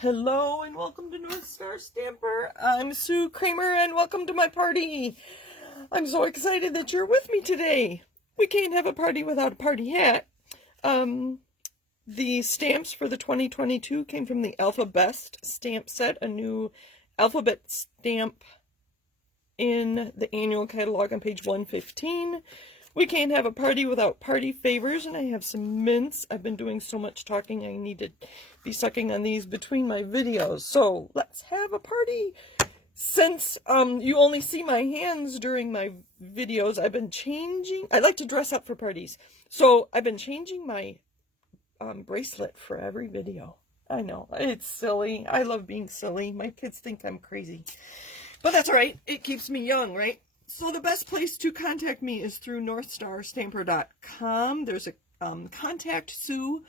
Hello and welcome to North Star Stamper. I'm Sue Kramer and welcome to my party. I'm so excited that you're with me today. We can't have a party without a party hat. The stamps for the 2022 came from the Alphabest stamp set, a new alphabet stamp in the annual catalog on page 115. We can't have a party without party favors, and I have some mints. I've been doing so much talking, I need to be sucking on these between my videos. So let's have a party. Since you only see my hands during my videos, I've been changing. I like to dress up for parties. So I've been changing my bracelet for every video. I know, it's silly. I love being silly. My kids think I'm crazy. But that's all right. It keeps me young, right? So the best place to contact me is through northstarstamper.com. There's a contact Sue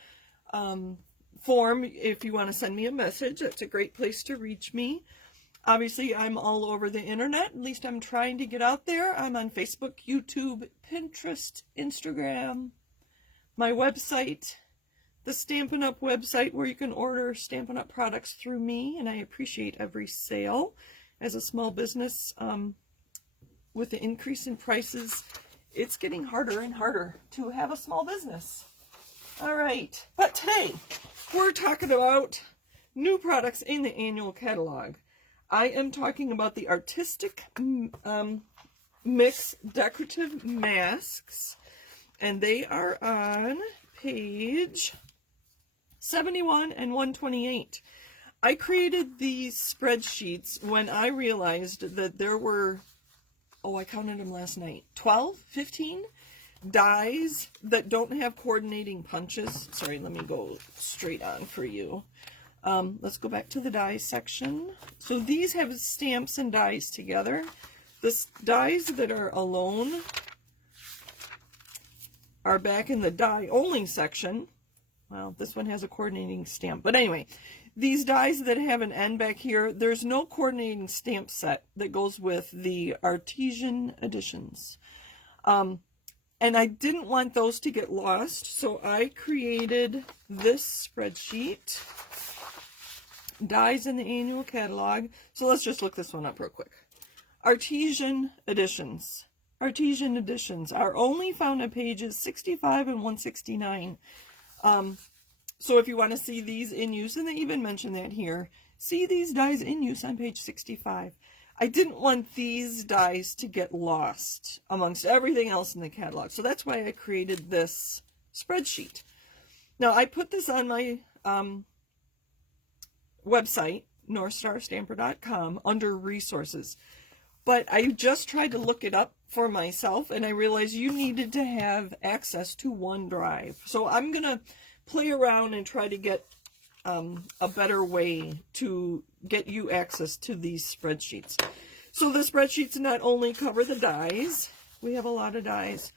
form if you want to send me a message. That's a great place to reach me. Obviously, I'm all over the internet. At least I'm trying to get out there. I'm on Facebook, YouTube, Pinterest, Instagram, my website, the Stampin' Up! Website where you can order Stampin' Up! Products through me, and I appreciate every sale. As a small business, with the increase in prices, it's getting harder and harder to have a small business. All right, but today we're talking about new products in the annual catalog. I am talking about the Artistic Mix Decorative Masks, and they are on page 71 and 128. I created these spreadsheets when I realized that there were, I counted them last night, 12, 15 dies that don't have coordinating punches. Sorry, let me go straight on for you. Let's go back to the dies section. So these have stamps and dies together. The dies that are alone are back in the die only section. Well, this one has a coordinating stamp. But anyway, these dies that have an N back here, there's no coordinating stamp set that goes with the Artisan editions. And I didn't want those to get lost, so I created this spreadsheet. Dies in the annual catalog. So let's just look this one up real quick. Artisan editions. Artisan editions are only found on pages 65 and 169. So if you want to see these in use, and they even mention that here, see these dies in use on page 65. I didn't want these dies to get lost amongst everything else in the catalog. So that's why I created this spreadsheet. Now, I put this on my website, northstarstamper.com, under resources. But I just tried to look it up for myself, and I realized you needed to have access to OneDrive. So I'm going to play around and try to get a better way to get you access to these spreadsheets. So the spreadsheets not only cover the dies, we have a lot of dies.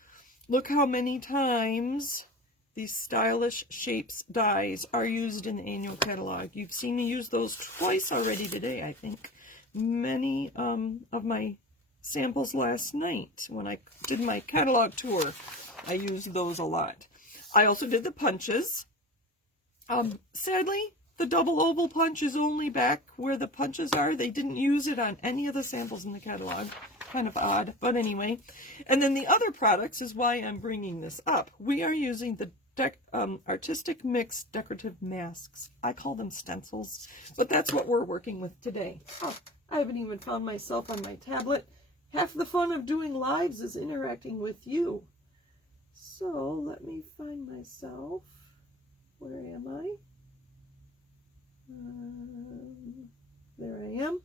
Look how many times these stylish shapes dies are used in the annual catalog. You've seen me use those twice already today, I think. Many of my samples last night when I did my catalog tour, I used those a lot. I also did the punches. Sadly, the double oval punch is only back where the punches are. They didn't use it on any of the samples in the catalog. Kind of odd, but anyway. And then the other products is why I'm bringing this up. We are using the Artistic Mix Decorative Masks. I call them stencils, but that's what we're working with today. Oh, I haven't even found myself on my tablet. Half the fun of doing lives is interacting with you. So let me find myself. Where am I? There I am.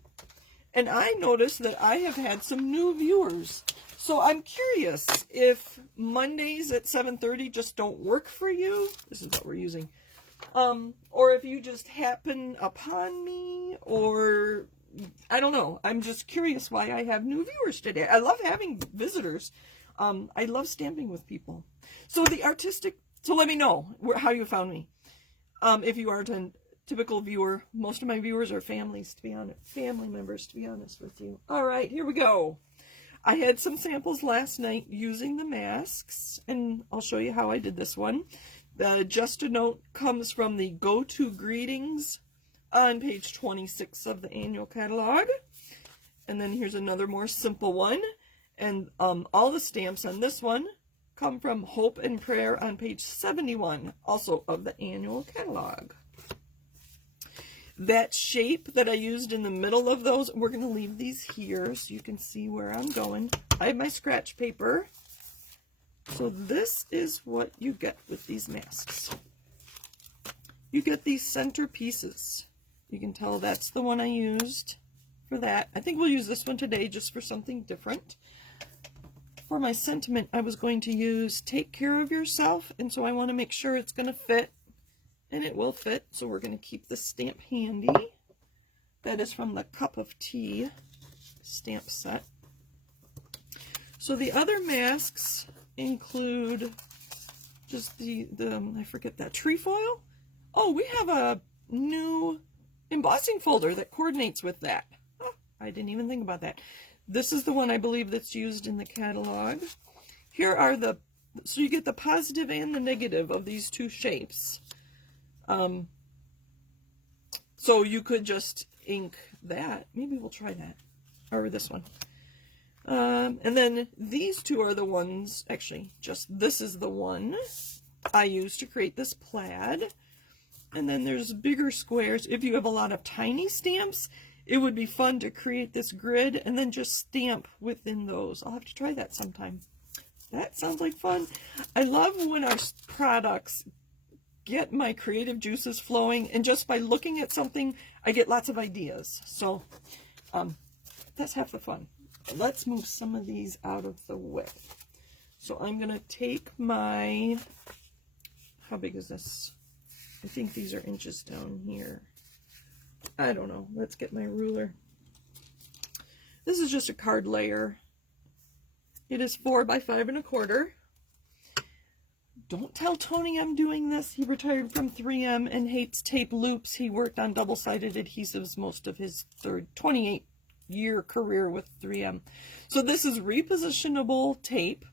And I noticed that I have had some new viewers. So I'm curious if Mondays at 7:30 just don't work for you. This is what we're using. Or if you just happen upon me, or I don't know. I'm just curious why I have new viewers today. I love having visitors. I love stamping with people. So let me know how you found me. If you aren't a typical viewer, most of my viewers are family members, to be honest with you. All right, here we go. I had some samples last night using the masks, and I'll show you how I did this one. The Just a Note comes from the Go To Greetings on page 26 of the annual catalog. And then here's another more simple one. And all the stamps on this one come from Hope and Prayer on page 71, also of the annual catalog. That shape that I used in the middle of those, we're going to leave these here so you can see where I'm going. I have my scratch paper. So this is what you get with these masks. You get these center pieces. You can tell that's the one I used for that. I think we'll use this one today just for something different. For my sentiment, I was going to use Take Care of Yourself, and so I want to make sure it's going to fit. And it will fit, so we're going to keep this stamp handy. That is from the Cup of Tea stamp set. So the other masks include just the I forget that, trefoil. Oh, we have a new embossing folder that coordinates with that. Oh, I didn't even think about that. This is the one I believe that's used in the catalog. Here are so you get the positive and the negative of these two shapes. So you could just ink that. Maybe we'll try that. Or this one. And then these two are the ones, actually, just this is the one I used to create this plaid. And then there's bigger squares. If you have a lot of tiny stamps, it would be fun to create this grid and then just stamp within those. I'll have to try that sometime. That sounds like fun. I love when our products get my creative juices flowing, and just by looking at something, I get lots of ideas. So that's half the fun. Let's move some of these out of the way. So I'm going to take my, how big is this? I think these are inches down here. I don't know. Let's get my ruler. This is just a card layer. It is 4 by 5 1/4. Don't tell Tony I'm doing this. He retired from 3M and hates tape loops. He worked on double-sided adhesives most of his 28-year career with 3M. So this is repositionable tape.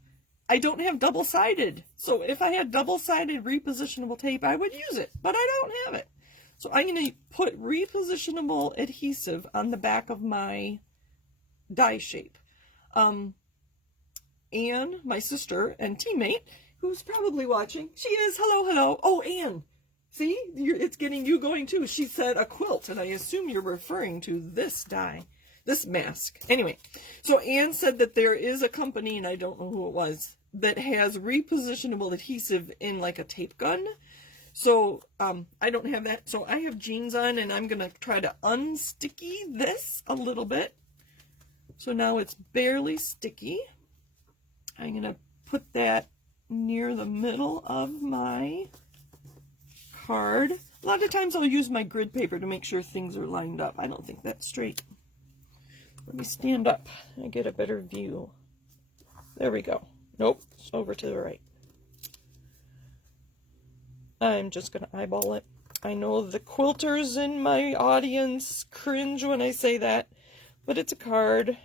I don't have double-sided. So if I had double-sided repositionable tape, I would use it, but I don't have it. So I'm going to put repositionable adhesive on the back of my die shape. Anne, my sister and teammate, who's probably watching. She is. Hello, hello. Oh, Anne. See? It's getting you going, too. She said a quilt, and I assume you're referring to this die, this mask. Anyway, so Anne said that there is a company, and I don't know who it was, that has repositionable adhesive in like a tape gun. So I don't have that. So I have jeans on, and I'm going to try to unsticky this a little bit. So now it's barely sticky. I'm going to put that near the middle of my card. A lot of times I'll use my grid paper to make sure things are lined up. I don't think that's straight. Let me stand up and get a better view. There we go. Nope, it's over to the right. I'm just going to eyeball it. I know the quilters in my audience cringe when I say that, but it's a card.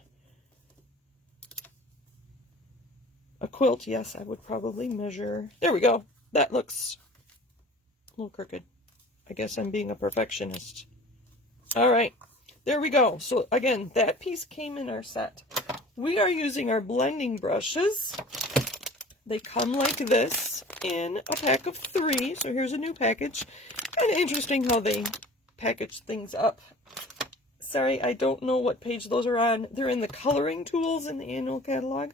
A quilt, yes, I would probably measure. There we go. That looks a little crooked. I guess I'm being a perfectionist. All right, there we go. So again, that piece came in our set. We are using our blending brushes. They come like this in a pack of 3. So here's a new package. Kind of interesting how they package things up. Sorry, I don't know what page those are on. They're in the coloring tools in the annual catalog.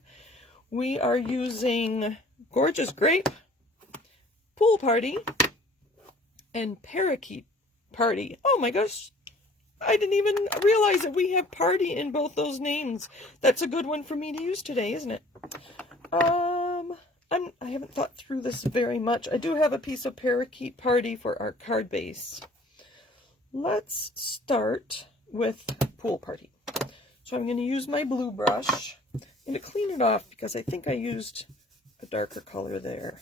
We are using Gorgeous Grape, Pool Party, and Parakeet Party. Oh my gosh, I didn't even realize that we have party in both those names. That's a good one for me to use today, isn't it? I haven't thought through this very much. I do have a piece of Parakeet Party for our card base. Let's start with Pool Party. So I'm going to use my blue brush. I'm going to clean it off because I think I used a darker color there.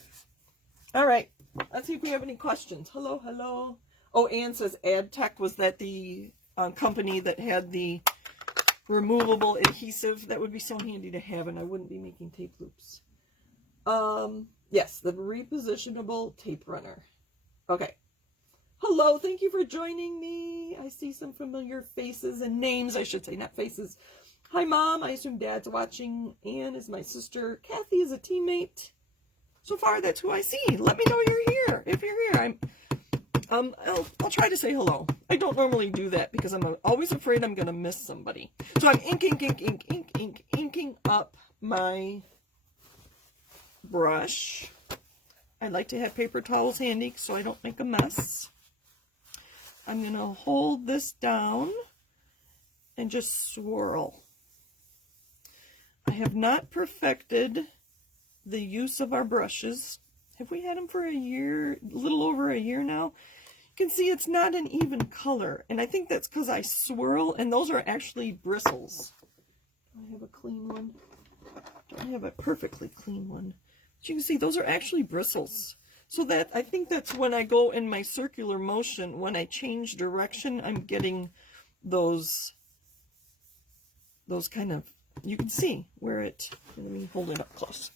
All right, let's see if we have any questions. Hello, hello. Oh, Anne says AdTech, was that the company that had the removable adhesive? That would be so handy to have, and I wouldn't be making tape loops. Yes, the repositionable tape runner. Okay. Hello, thank you for joining me. I see some familiar faces and names, I should say, not faces. Hi, Mom. I assume Dad's watching. Anne is my sister. Kathy is a teammate. So far, that's who I see. Let me know you're here. If you're here, I'll try to say hello. I don't normally do that because I'm always afraid I'm going to miss somebody. So I'm inking up my brush. I like to have paper towels handy so I don't make a mess. I'm going to hold this down and just swirl. I have not perfected the use of our brushes. Have we had them for a year, a little over a year now? You can see it's not an even color, and I think that's because I swirl, and those are actually bristles. Do I have a clean one? Don't have a perfectly clean one. But you can see those are actually bristles. So that, I think that's when I go in my circular motion, when I change direction, I'm getting those kind of, you can see where it, let me hold it up close.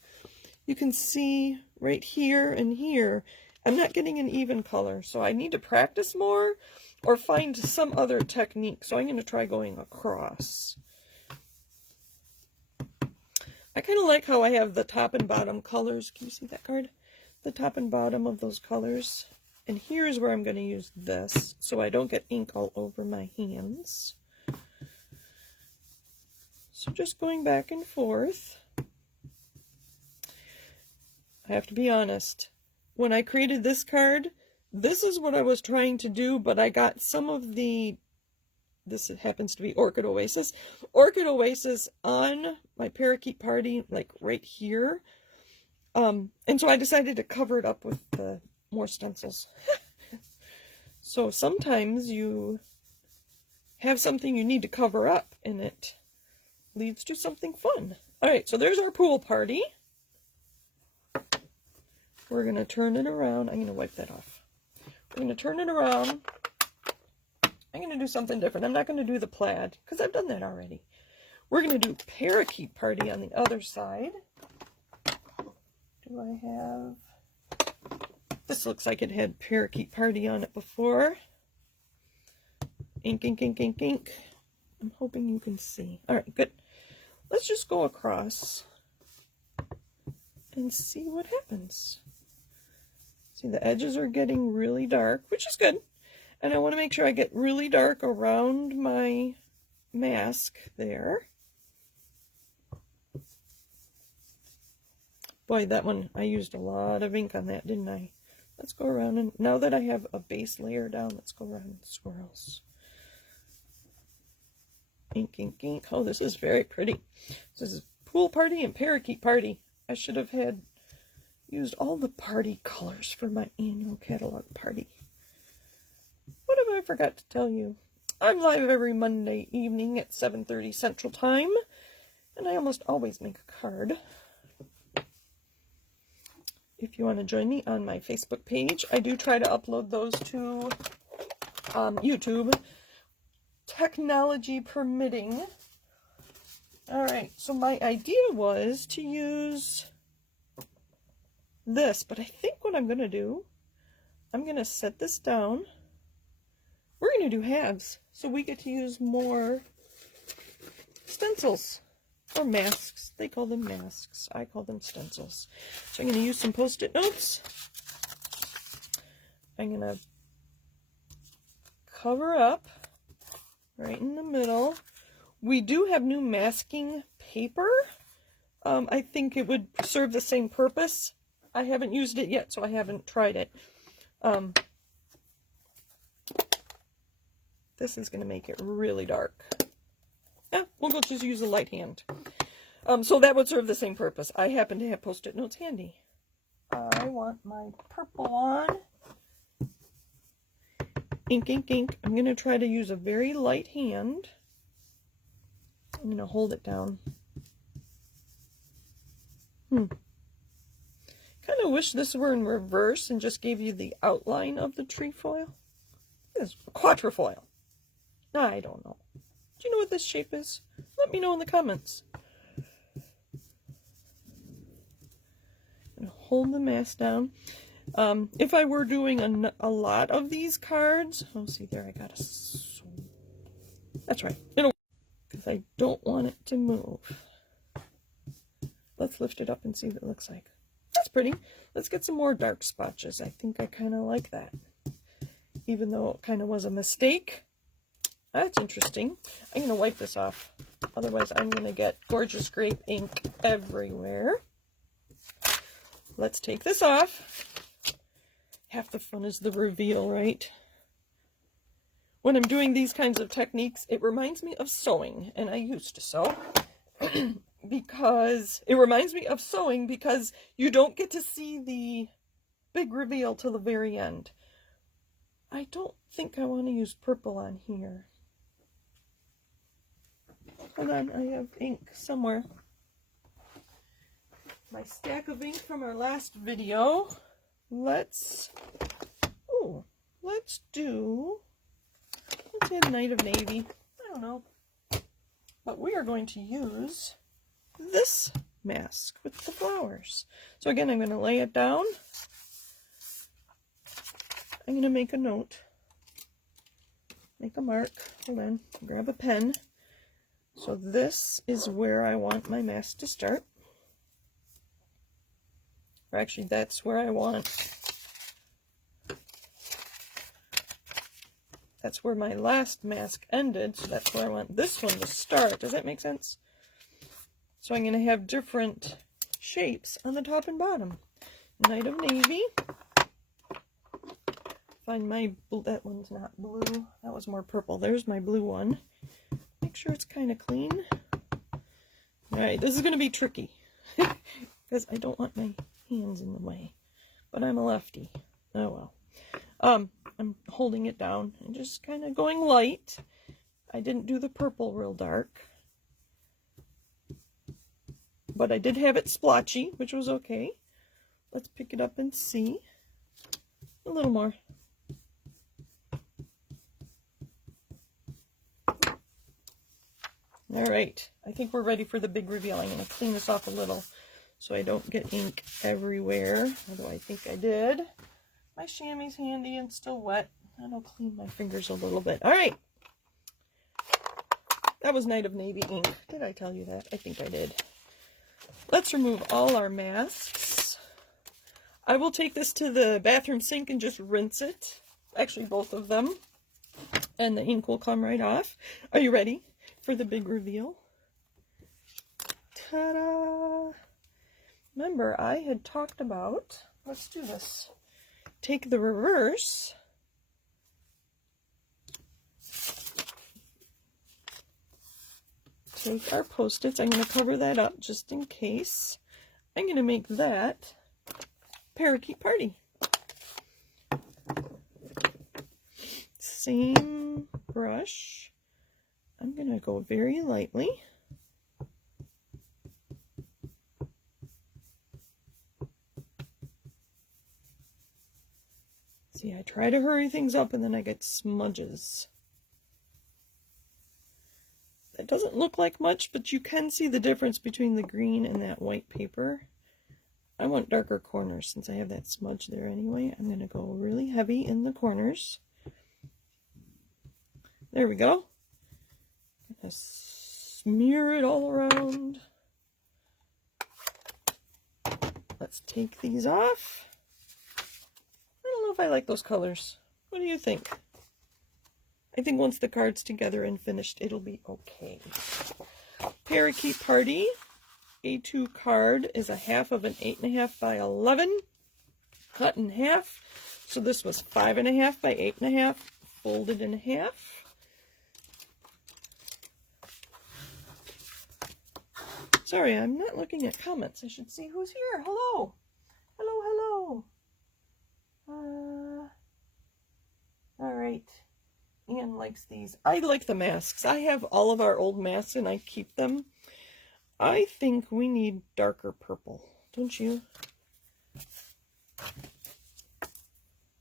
You can see right here and here, I'm not getting an even color, so I need to practice more or find some other technique. So I'm going to try going across. I kind of like how I have the top and bottom colors. Can you see that card? The top and bottom of those colors. And here's where I'm going to use this so I don't get ink all over my hands. So just going back and forth. I have to be honest. When I created this card, this is what I was trying to do, but I got some of the, this happens to be Orchid Oasis on my Parakeet Party, like right here. And so I decided to cover it up with more stencils. So sometimes you have something you need to cover up, and it leads to something fun. All right, so there's our pool party. We're going to turn it around. I'm going to wipe that off. We're going to turn it around. I'm going to do something different. I'm not going to do the plaid because I've done that already. We're going to do Parakeet Party on the other side. Do I have... This looks like it had Parakeet Party on it before. Ink, ink, ink, ink, ink. I'm hoping you can see. All right, good. Let's just go across and see what happens. See, the edges are getting really dark, which is good. And I want to make sure I get really dark around my mask there. Boy, that one, I used a lot of ink on that, didn't I? Let's go around, and now that I have a base layer down, let's go around and swirls. Ink, ink, ink. Oh, this is very pretty. This is Pool Party and Parakeet Party. I should have used all the party colors for my annual catalog party. What have I forgot to tell you? I'm live every Monday evening at 7:30 Central Time, and I almost always make a card. If you want to join me on my Facebook page, I do try to upload those to YouTube, technology permitting. All right, so my idea was to use this, but I think what I'm going to do, I'm going to set this down. We're going to do halves, so we get to use more stencils, or masks. They call them masks. I call them stencils. So I'm going to use some Post-it notes. I'm going to cover up right in the middle. We do have new masking paper. I think it would serve the same purpose. I haven't used it yet, so I haven't tried it. This is going to make it really dark. Yeah, we'll go just use a light hand. So that would serve the same purpose. I happen to have Post-it notes handy. I want my purple on. Ink, ink, ink. I'm going to try to use a very light hand. I'm going to hold it down. Kind of wish this were in reverse and just gave you the outline of the trefoil. This is quatrefoil. I don't know. Do you know what this shape is? Let me know in the comments. I'm going to hold the mask down. If I were doing a lot of these cards, oh, see there, I got a, that's right, it'll, because I don't want it to move. Let's lift it up and see what it looks like. That's pretty. Let's get some more dark splotches. I think I kind of like that. Even though it kind of was a mistake. That's interesting. I'm going to wipe this off. Otherwise, I'm going to get gorgeous grape ink everywhere. Let's take this off. Half the fun is the reveal, right? When I'm doing these kinds of techniques, it reminds me of sewing. And I used to sew. Because it reminds me of sewing because you don't get to see the big reveal till the very end. I don't think I want to use purple on here. Hold on, I have ink somewhere. My stack of ink from our last video. Let's add Night of Navy. I don't know. But we are going to use this mask with the flowers. So again, I'm going to lay it down. I'm going to make a note. Make a mark. Hold on. Grab a pen. So this is where I want my mask to start. Or actually, that's where I want. That's where my last mask ended, so that's where I want this one to start. Does that make sense? So I'm going to have different shapes on the top and bottom. Night of Navy. Find my, that one's not blue. That was more purple. There's my blue one. Make sure it's kind of clean. Alright, this is going to be tricky. Because I don't want my hands in the way. But I'm a lefty. Oh well. I'm holding it down and just kind of going light. I didn't do the purple real dark. But I did have it splotchy, which was okay. Let's pick it up and see. A little more. Alright, I think we're ready for the big reveal. I'm going to clean this off a little so I don't get ink everywhere, although I think I did. My chamois handy and still wet. I'll clean my fingers a little bit. Alright. That was Night of Navy ink. Did I tell you that? I think I did. Let's remove all our masks. I will take this to the bathroom sink and just rinse it. Actually, both of them. And the ink will come right off. Are you ready for the big reveal? Ta-da! Remember, I had talked about, let's do this. Take the reverse. Take our Post-its. I'm going to cover that up just in case. I'm going to make that Parakeet Party. Same brush. I'm going to go very lightly. See, I try to hurry things up and then I get smudges. That doesn't look like much, but you can see the difference between the green and that white paper. I want darker corners since I have that smudge there anyway. I'm going to go really heavy in the corners. There we go. I'm going to smear it all around. Let's take these off. I don't know if I like those colors. What do you think? I think once the card's together and finished, it'll be okay. Parakeet Party A2 card is a half of an 8.5 by 11, cut in half. So this was 5.5 by 8.5, folded in half. Sorry, I'm not looking at comments. I should see who's here. Hello. Hello, hello. All right. Anne likes these. I like the masks. I have all of our old masks and I keep them. I think we need darker purple, don't you?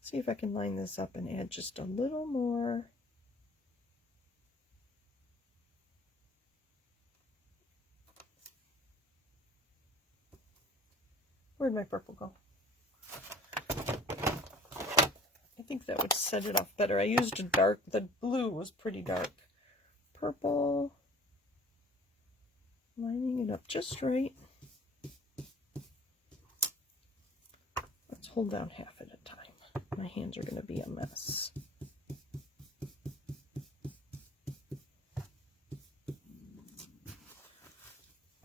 See if I can line this up and add just a little more. Where'd my purple go? think that would set it off better. I used a dark, the blue was pretty dark. Purple. Lining it up just right. Let's hold down half at a time. My hands are going to be a mess.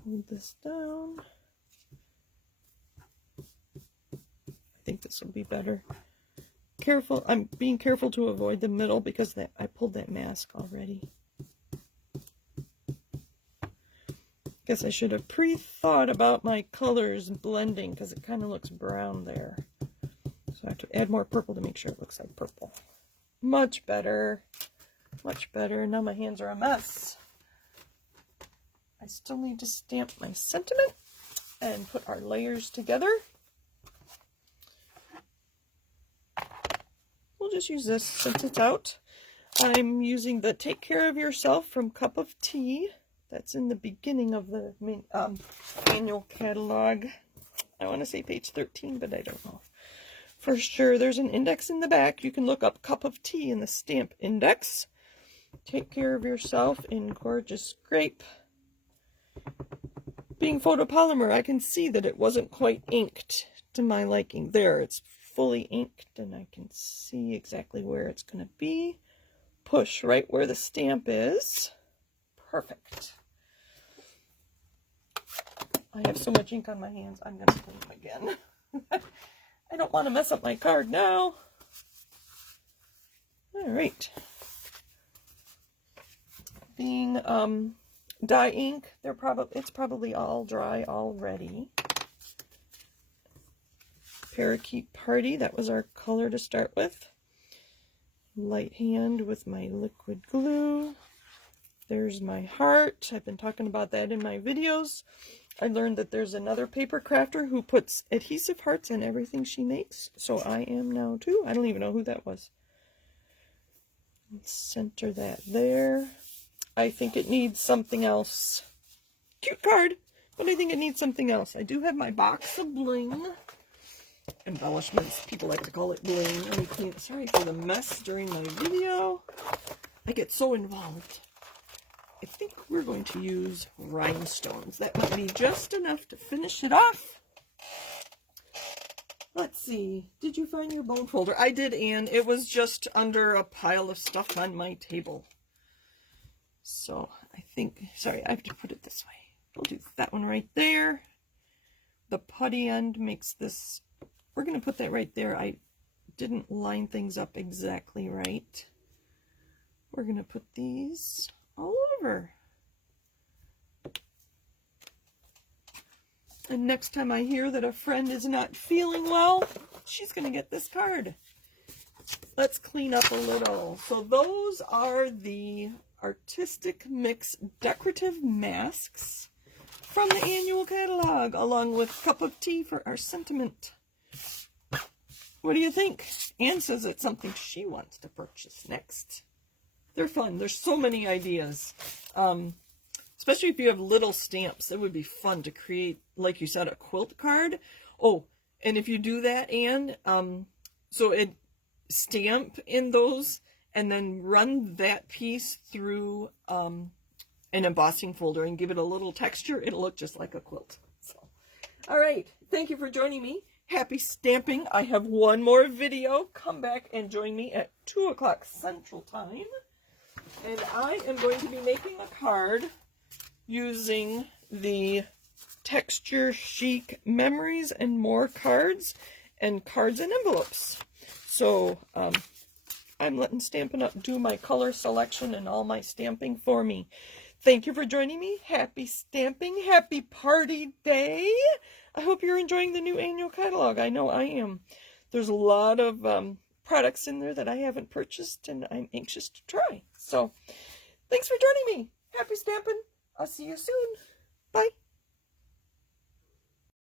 Hold this down. I think this will be better. Careful, I'm being careful to avoid the middle because I pulled that mask already. Guess I should have pre-thought about my colors blending because it kind of looks brown there. So I have to add more purple to make sure it looks like purple. Much better. Much better. Now my hands are a mess. I still need to stamp my sentiment and put our layers together. We'll just use this since it's out. I'm using the Take Care of Yourself from Cup of Tea. That's in the beginning of the annual catalog. I want to say page 13, but I don't know for sure. There's an index in the back. You can look up Cup of Tea in the stamp index. Take Care of Yourself in gorgeous grape. Being photopolymer, I can see that it wasn't quite inked to my liking. There, it's fully inked, and I can see exactly where it's going to be. Push right where the stamp is. Perfect. I have so much ink on my hands, I'm going to clean them again. I don't want to mess up my card now. All right. Being dye ink, it's probably all dry already. Parakeet Party, that was our color to start with. Light hand with my liquid glue. There's my heart. I've been talking about that in my videos. I learned that there's another paper crafter who puts adhesive hearts on everything she makes, so I am now too. I don't even know who that was. Let's center that there. I think it needs something else. Cute card, but I think it needs something else. I do have my box of bling. Embellishments, people like to call it bling. Let me clean. Sorry for the mess during my video. I get so involved. I think we're going to use rhinestones. That might be just enough to finish it off. Let's see. Did you find your bone folder? I did, Anne. It was just under a pile of stuff on my table. So I think, sorry, I have to put it this way. We'll do that one right there. The putty end makes this, we're going to put that right there. I didn't line things up exactly right. We're going to put these all over. And next time I hear that a friend is not feeling well, she's going to get this card. Let's clean up a little. So those are the Artistic Mix Decorative Masks from the annual catalog, along with Cup of Tea for our sentiment. What do you think? Anne says it's something she wants to purchase next. They're fun. There's so many ideas. Especially if you have little stamps, it would be fun to create, like you said, a quilt card. Oh, and if you do that, Anne, so it stamp in those and then run that piece through an embossing folder and give it a little texture, it'll look just like a quilt. So, all right. Thank you for joining me. Happy stamping. I have one more video. Come back and join me at 2 o'clock Central Time. And I am going to be making a card using the Texture Chic Memories and More cards and cards and envelopes. So I'm letting Stampin' Up! Do my color selection and all my stamping for me. Thank you for joining me. Happy stamping. Happy party day. I hope you're enjoying the new annual catalog. I know I am. There's a lot of products in there that I haven't purchased and I'm anxious to try. So thanks for joining me. Happy stamping. I'll see you soon. Bye.